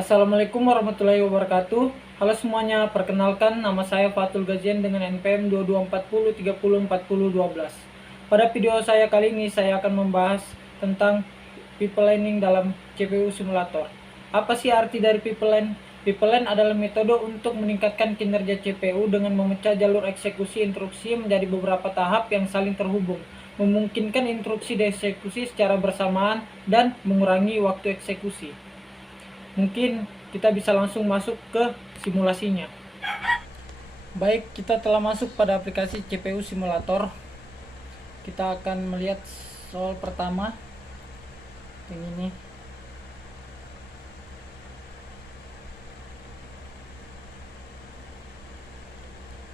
Assalamualaikum warahmatullahi wabarakatuh. Halo semuanya, perkenalkan nama saya Fatul Gazian dengan NPM 2240304012. Pada video saya kali ini saya akan membahas tentang pipelining dalam CPU simulator. Apa sih arti dari pipeline? Pipeline adalah metode untuk meningkatkan kinerja CPU dengan memecah jalur eksekusi instruksi menjadi beberapa tahap yang saling terhubung, memungkinkan instruksi dieksekusi secara bersamaan dan mengurangi waktu eksekusi. Mungkin kita bisa langsung masuk ke simulasinya. Baik, kita telah masuk pada aplikasi CPU simulator. Kita akan melihat soal pertama yang ini.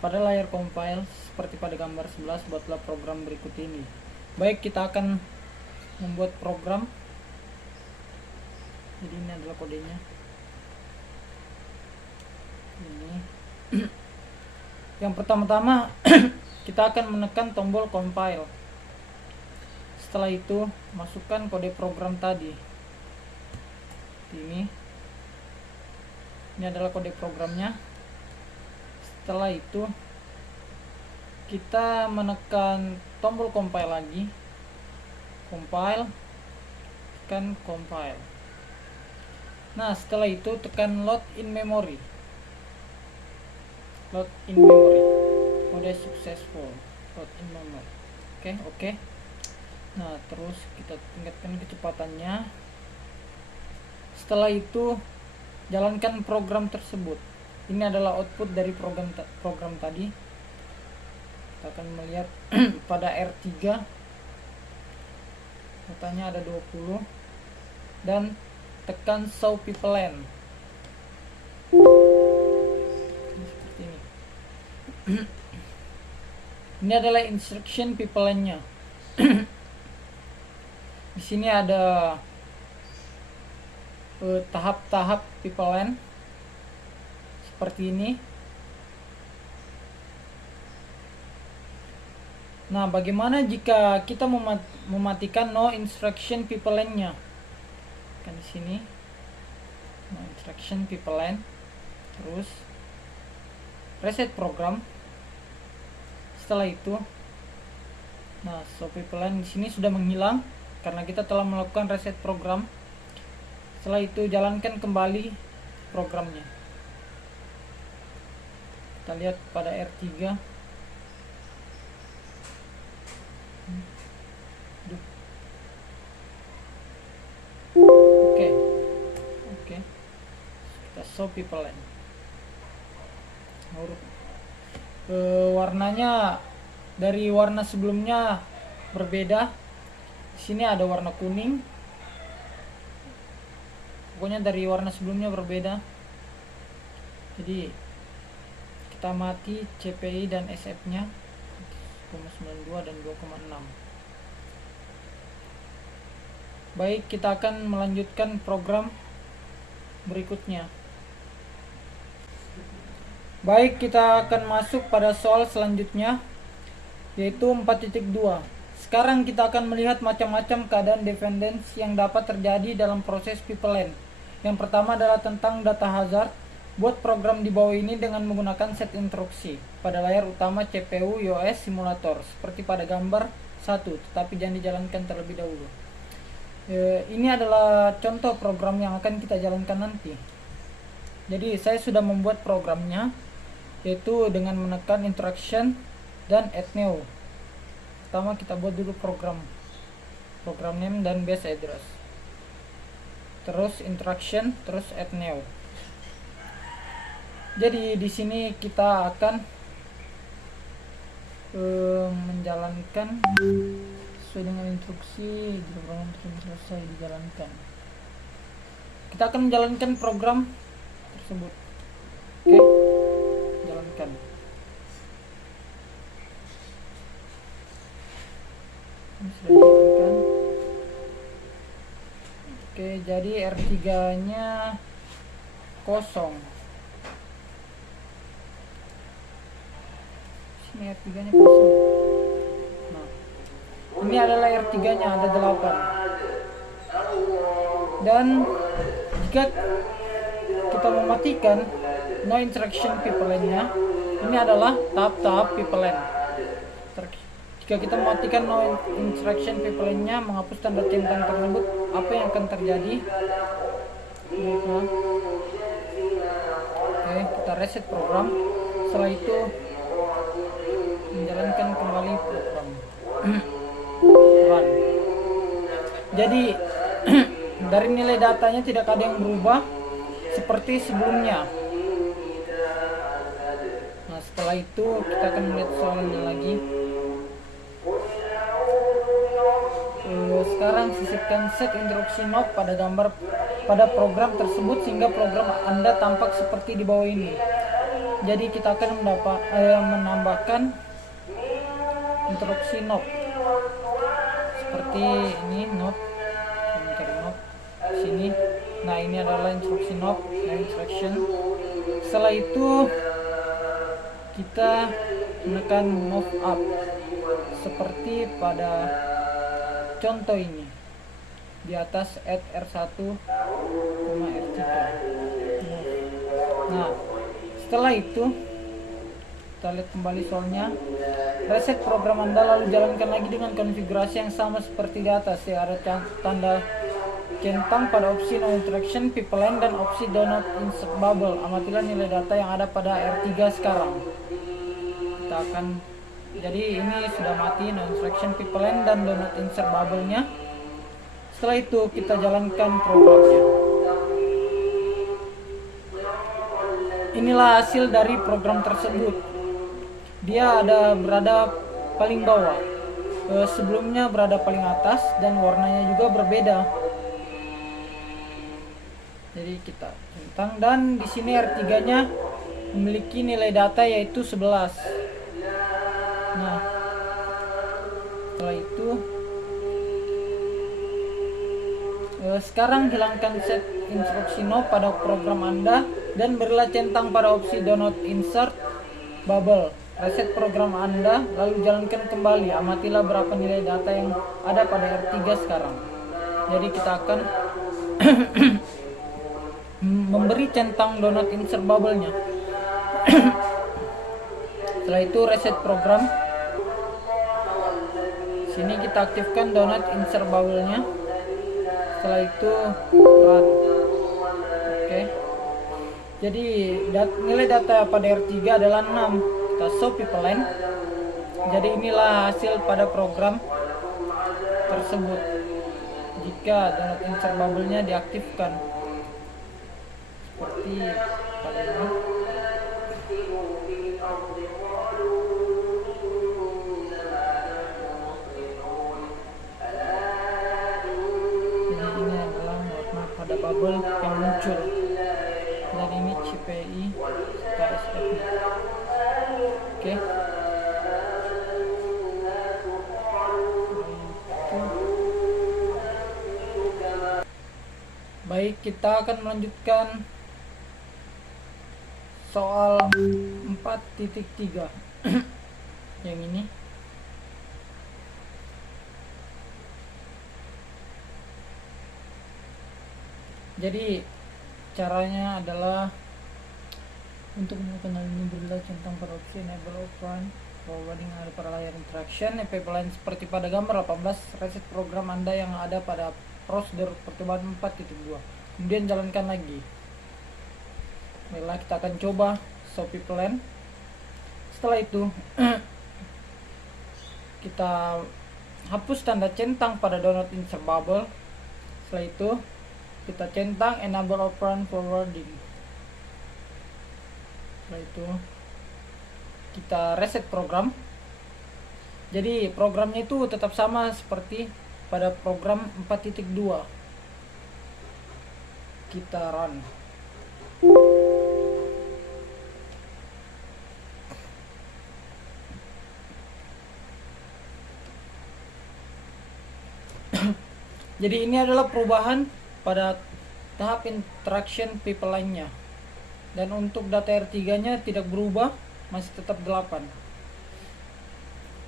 Pada layar compile seperti pada gambar 11, buatlah program berikut ini. Baik, kita akan membuat program. Jadi ini adalah kodenya. Ini. Yang pertama-tama kita akan menekan tombol compile. Setelah itu masukkan kode program tadi. Ini adalah kode programnya. Setelah itu kita menekan tombol compile lagi. Compile, tekan compile. Nah, setelah itu tekan load in memory. Load in memory. Udah successful. Load in memory. Oke. Nah, terus kita tingkatkan kecepatannya. Setelah itu jalankan program tersebut. Ini adalah output dari program tadi. Kita akan melihat pada R3 datanya ada 20 dan tekan show pipeline. Seperti ini. Ini adalah instruction pipeline-nya. Di sini ada tahap-tahap pipeline seperti ini. Nah, bagaimana jika kita mematikan no instruction pipeline-nya? Di sini instruction pipeline, terus reset program. Setelah itu, nah, so pipeline di sini sudah menghilang karena kita telah melakukan reset program. Setelah itu jalankan kembali programnya. Kita lihat pada R3. Oke. Kita show pipeline. Warnanya dari warna sebelumnya berbeda. Di sini ada warna kuning. Pokoknya dari warna sebelumnya berbeda. Jadi kita mati CPI dan SF-nya 1,92 dan 2,6. Baik, kita akan melanjutkan program berikutnya. Baik, kita akan masuk pada soal selanjutnya, yaitu 4.2. Sekarang kita akan melihat macam-macam keadaan dependensi yang dapat terjadi dalam proses pipeline. Yang pertama adalah tentang data hazard. Buat program di bawah ini dengan menggunakan set instruksi pada layar utama CPU iOS simulator seperti pada gambar 1, tetapi jangan dijalankan terlebih dahulu. Ini adalah contoh program yang akan kita jalankan nanti. Jadi saya sudah membuat programnya, yaitu dengan menekan instruction dan add new. Pertama kita buat dulu program name dan base address, terus instruction, terus add new. Jadi di sini kita akan menjalankan sesuai dengan instruksi jika program tersebut selesai dijalankan. Kita akan menjalankan program tersebut. Oke, jalankan. Ini sudah dijalankan. Oke, jadi R3-nya kosong. Sini R3-nya kosong. Nah, ini adalah R3-nya ada 8. Dan jika kita mematikan no interaction pipeline-nya, ini adalah tahap-tahap pipeline. Jika kita mematikan no interaction pipeline-nya, menghapus tanda centang tersebut, apa yang akan terjadi? Oke, kita reset program. Setelah itu menjalankan kembali program. Run. Jadi dari nilai datanya tidak ada yang berubah seperti sebelumnya. Nah, setelah itu kita akan melihat soalnya lagi. Sekarang sisipkan set interupsi knob pada program tersebut sehingga program Anda tampak seperti di bawah ini. Jadi kita akan menambahkan interupsi knob seperti ini, knob sini. Nah, ini adalah instruksi knob, instruction. Setelah itu kita menekan move up seperti pada contoh ini di atas add R1, R3. Nah, setelah itu kita lihat kembali soalnya. Reset program Anda lalu jalankan lagi dengan konfigurasi yang sama seperti di atas. Ya, ada tanda centang pada opsi no interaction pipeline dan opsi do not insert bubble. Amatilah nilai data yang ada pada R3 sekarang. Kita akan, jadi ini sudah mati no interaction pipeline dan do not insert bubble-nya. Setelah itu kita jalankan programnya. Inilah hasil dari program tersebut. Dia berada paling bawah. Sebelumnya berada paling atas dan warnanya juga berbeda. Jadi kita centang, dan di sini R3-nya memiliki nilai data yaitu 11. Nah, setelah itu sekarang hilangkan set instruksi no pada program Anda dan berilah centang pada opsi do not insert bubble. Reset program Anda lalu jalankan kembali. Amatilah berapa nilai data yang ada pada R3 sekarang. Jadi kita akan memberi centang do not insert bubble-nya. Setelah itu reset program. Sini kita aktifkan do not insert bubble-nya. Setelah itu run. Oke. Jadi nilai data pada R3 adalah 6. Kita show pipeline. Jadi inilah hasil pada program tersebut jika do not insert bubble-nya diaktifkan seperti pada ini. Jadi ini adalah warna pada bubble yang muncul. Dan ini CPI KSF. Oke. Baik, kita akan melanjutkan soal 4.3 yang ini. Jadi caranya adalah untuk melakukan hal ini berilah centang pada opsi enable operand forwarding yang ada pada layar interaction pipeline seperti pada gambar 18. Reset program Anda yang ada pada prosedur percobaan 4.2, kemudian jalankan lagi. Baiklah, kita akan coba show pipeline. Setelah itu kita hapus tanda centang pada do not insert bubble. Setelah itu kita centang enable operand forwarding. Setelah itu kita reset program. Jadi programnya itu tetap sama seperti pada program 4.2. Kita run. Jadi ini adalah perubahan pada tahap interaction pipeline-nya. Dan untuk data R3-nya tidak berubah, masih tetap 8.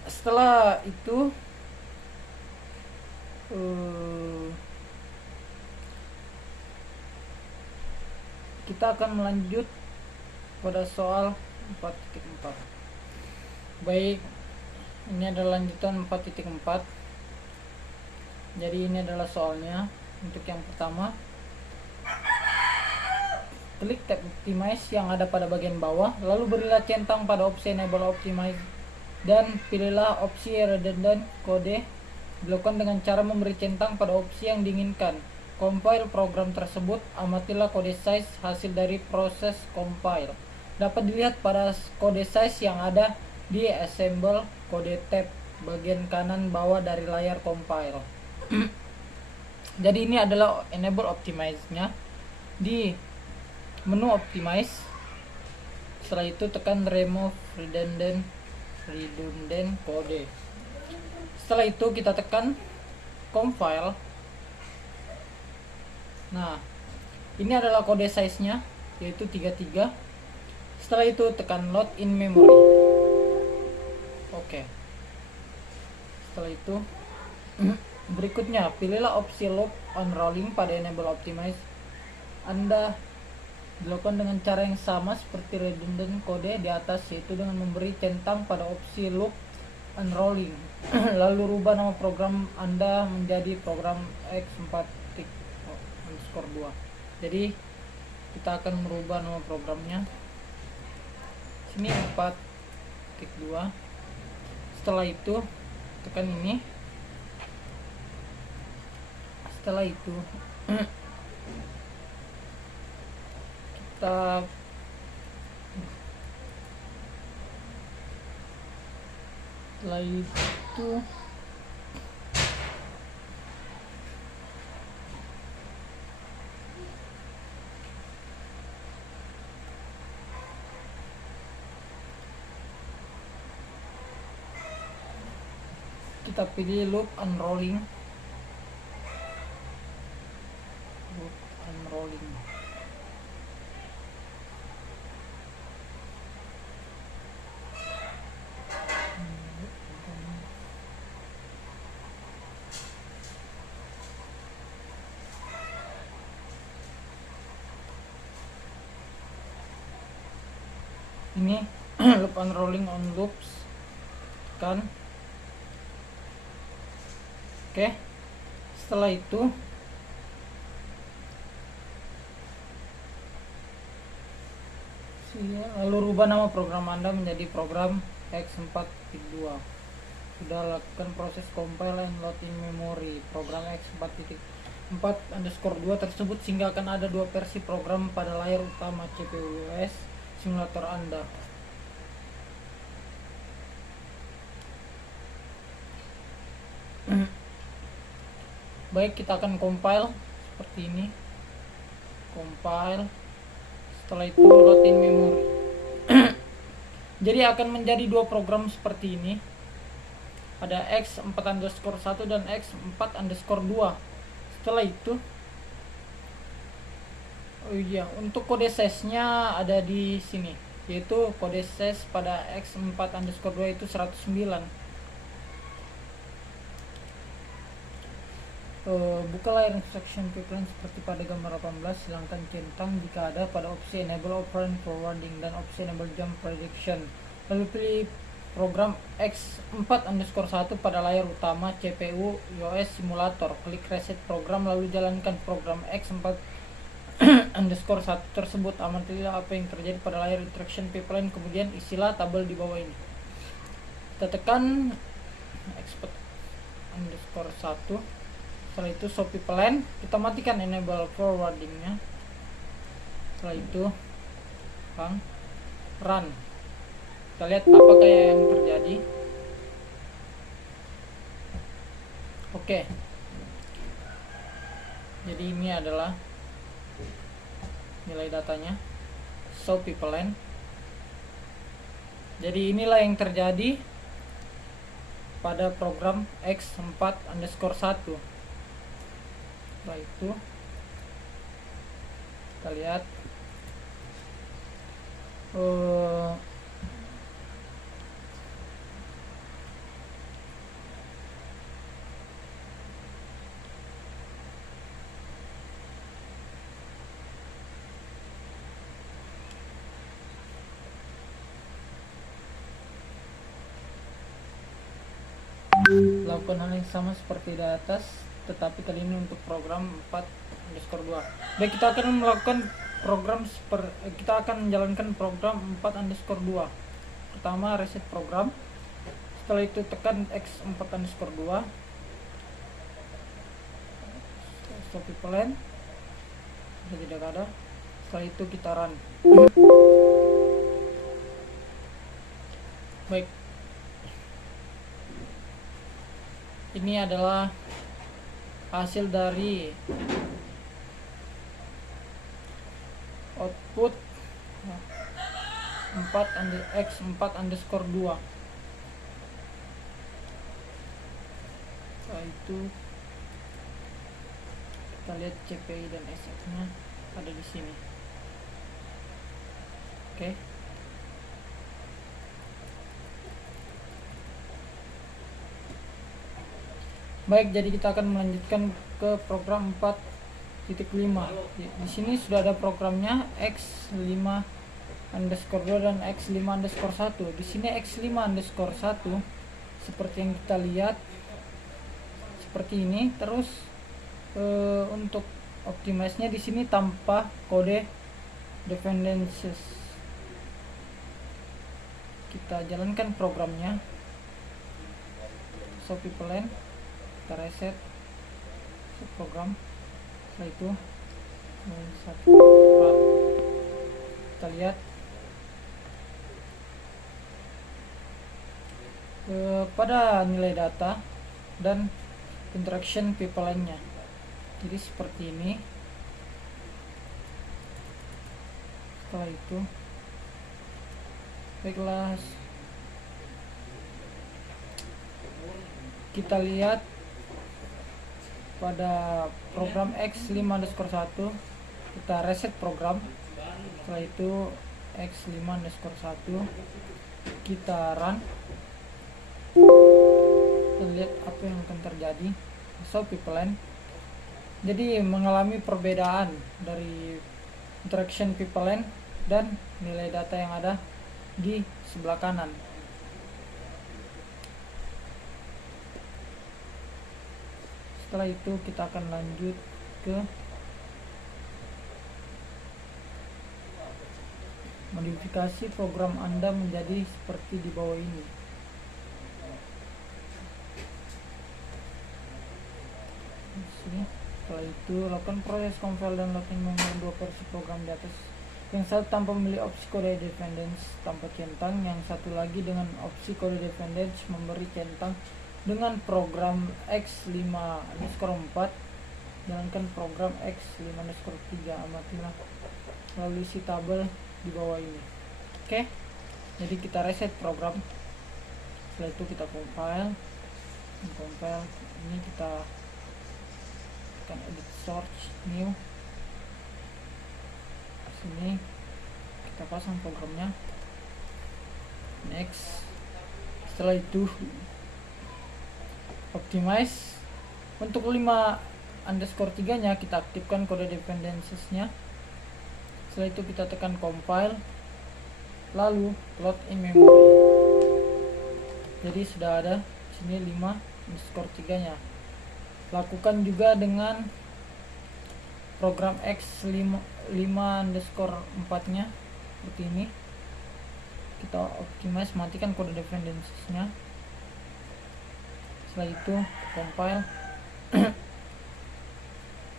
Setelah itu kita akan melanjut pada soal 4.4. Baik, ini adalah lanjutan 4.4. Jadi ini adalah soalnya. Untuk yang pertama, klik tab optimize yang ada pada bagian bawah, lalu berilah centang pada opsi enable optimize dan pilihlah opsi redundant kode. Dilakukan dengan cara memberi centang pada opsi yang diinginkan. Compile program tersebut, amatilah kode size hasil dari proses compile. Dapat dilihat pada kode size yang ada di assemble kode tab bagian kanan bawah dari layar compile. Jadi ini adalah enable optimize-nya. Di menu optimize, setelah itu tekan remove redundant kode. Setelah itu kita tekan compile. Nah, ini adalah kode size-nya, yaitu 33. Setelah itu tekan load in memory. Oke. Setelah itu berikutnya pilihlah opsi loop on rolling pada enable optimize. Anda dilakukan dengan cara yang sama seperti redundant kode di atas, yaitu dengan memberi centang pada opsi loop on rolling. Lalu rubah nama program Anda menjadi program x4_2. Jadi kita akan merubah nama programnya. Sini 4.2. Setelah itu tekan ini. Setelah itu kita pilih loop unrolling. Ini loop unrolling on loops kan. Oke. Setelah itu lalu rubah nama program Anda menjadi program x4.2. Sudah lakukan proses compile and load in memory program x4.4_2 tersebut, sehingga akan ada dua versi program pada layar utama CPU OS simulator Anda. Baik, kita akan compile seperti ini. Compile. Setelah itu load in memory. Jadi akan menjadi dua program seperti ini. Ada x4_1 dan x4_2. Setelah itu, oh iya, untuk kode size-nya ada di sini, yaitu kode size pada x4_2 itu 109. Buka layar instruction pipeline seperti pada gambar 18. Hilangkan centang jika ada pada opsi enable operand forwarding dan opsi enable jump prediction. Lalu pilih program x4_1 pada layar utama CPU iOS simulator. Klik reset program lalu jalankan program x4_1 tersebut. Amatilah apa yang terjadi pada layar instruction pipeline, kemudian isilah tabel di bawah ini. Kita tekan x4_1. Setelah itu show pipeline, kita matikan enable forwardingnya. Setelah itu run. Kita lihat apakah yang terjadi. Oke. Jadi ini adalah nilai datanya, show pipeline. Jadi inilah yang terjadi pada program x4_1. Setelah itu kita lihat lakukan hal yang sama seperti di atas, tetapi kali ini untuk program 4_2. Baik, kita akan melakukan kita akan menjalankan program 4_2. Pertama, reset program. Setelah itu tekan X 4_2, stop pipeline, sudah tidak ada. Setelah itu kita run. Baik, ini adalah hasil dari output X 4_2. Setelah itu kita lihat CPI dan SF nya ada di sini. Oke. Baik, jadi kita akan melanjutkan ke program 4.5. Di sini sudah ada programnya X5_2 dan X5_1. Di sini X5_1 seperti yang kita lihat seperti ini. Terus untuk optimize-nya di sini tanpa kode dependencies. Kita jalankan programnya. So pipeline, kita reset program. Setelah itu kita lihat pada nilai data dan interaction pipeline-nya. Jadi seperti ini. Setelah itu, baiklah, kita lihat pada program X5_1, kita reset program. Setelah itu X5_1 kita run dan lihat apa yang akan terjadi. So pipeline jadi mengalami perbedaan dari interaction pipeline dan nilai data yang ada di sebelah kanan. Setelah itu kita akan lanjut ke modifikasi program Anda menjadi seperti di bawah ini. Setelah itu lakukan proses compile dan loading memori 2 versi program di atas. Yang satu tanpa memilih opsi kode dependence tanpa centang, yang satu lagi dengan opsi kode dependence memberi centang. Dengan program X5_4 jalankan program X5_3, amatilah melalui si tabel di bawah ini. Oke, jadi kita reset program. Setelah itu kita compile. Ini kita tekan edit source new. Sini kita pasang programnya. Next. Setelah itu optimize. Untuk 5_3 nya kita aktifkan kode dependencies nya. Setelah itu kita tekan compile, lalu load in memory. Jadi sudah ada sini 5_3 nya. Lakukan juga dengan program X5_4 nya seperti ini. Kita optimize, matikan kode dependencies nya. Setelah itu compile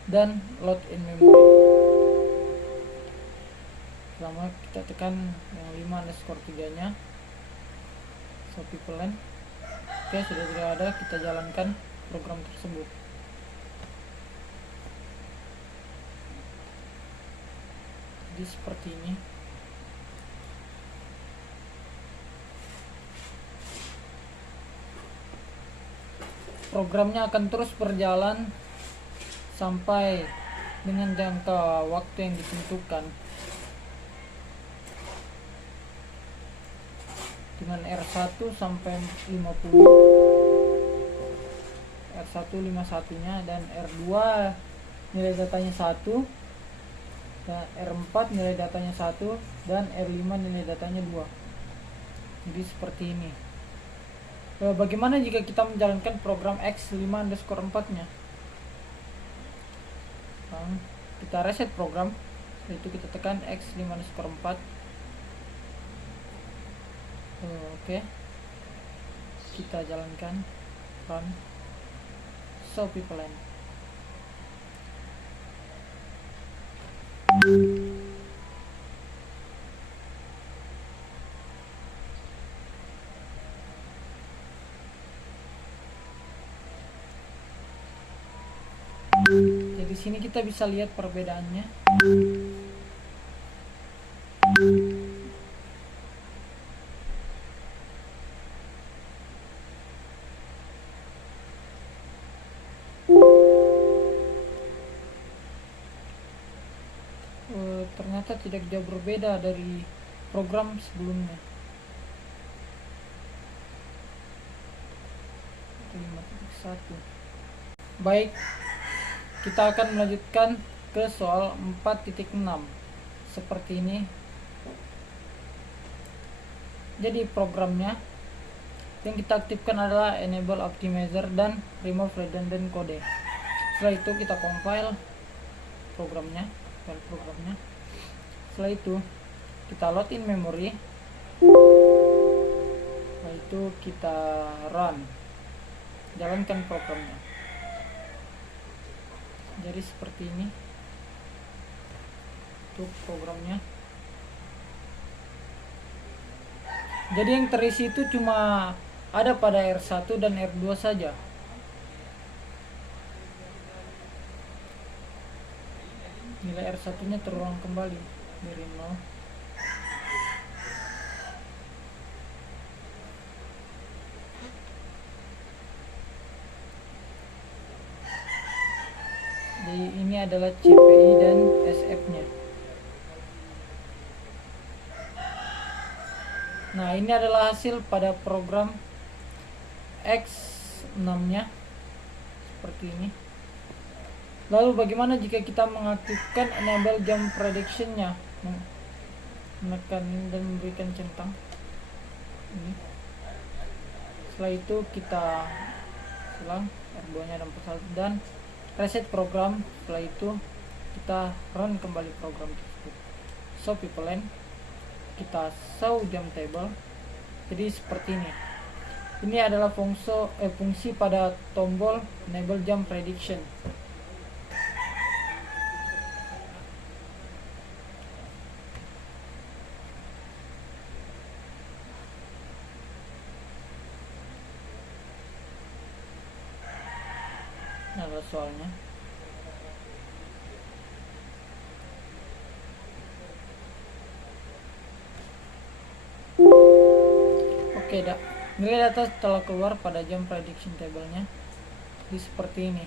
dan load in memory. Pertama kita tekan yang 5_3 nya, so pipeline. Oke, sudah tidak ada, kita jalankan program tersebut. Jadi seperti ini. Programnya akan terus berjalan sampai dengan jangka waktu yang ditentukan dengan R1 sampai 50, R1 51 nya, dan R2 nilai datanya 1, dan R4 nilai datanya 1, dan R5 nilai datanya 2. Jadi seperti ini. Bagaimana jika kita menjalankan program x5_4 nya? Kita reset program, itu kita tekan x5_4. Oke, kita jalankan, run, show people end. Jadi sini kita bisa lihat perbedaannya. Ternyata tidak jauh berbeda dari program sebelumnya. 5.1. Baik, kita akan melanjutkan ke soal 4.6 seperti ini. Jadi programnya yang kita aktifkan adalah enable optimizer dan remove redundant code. Setelah itu kita compile programnya, file programnya. Setelah itu kita load in memory. Setelah itu kita run, jalankan programnya. Jadi seperti ini untuk programnya. Jadi yang terisi itu cuma ada pada R1 dan R2 saja. Nilai R1 nya terulang kembali dari 0. Jadi ini adalah CPI dan SF nya. Nah, ini adalah hasil pada program X6 nya seperti ini. Lalu bagaimana jika kita mengaktifkan enable jump prediction nya, menekan dan memberikan centang ini. Setelah itu kita ulang R2 nya dan pesawat dan reset program. Setelah itu kita run kembali program tersebut. Show people end, kita show jump table. Jadi seperti ini. Ini adalah fungsi pada tombol enable jump prediction. Nah, adalah soalnya. Oke, nilai data telah keluar pada jump prediction table-nya. Jadi seperti ini.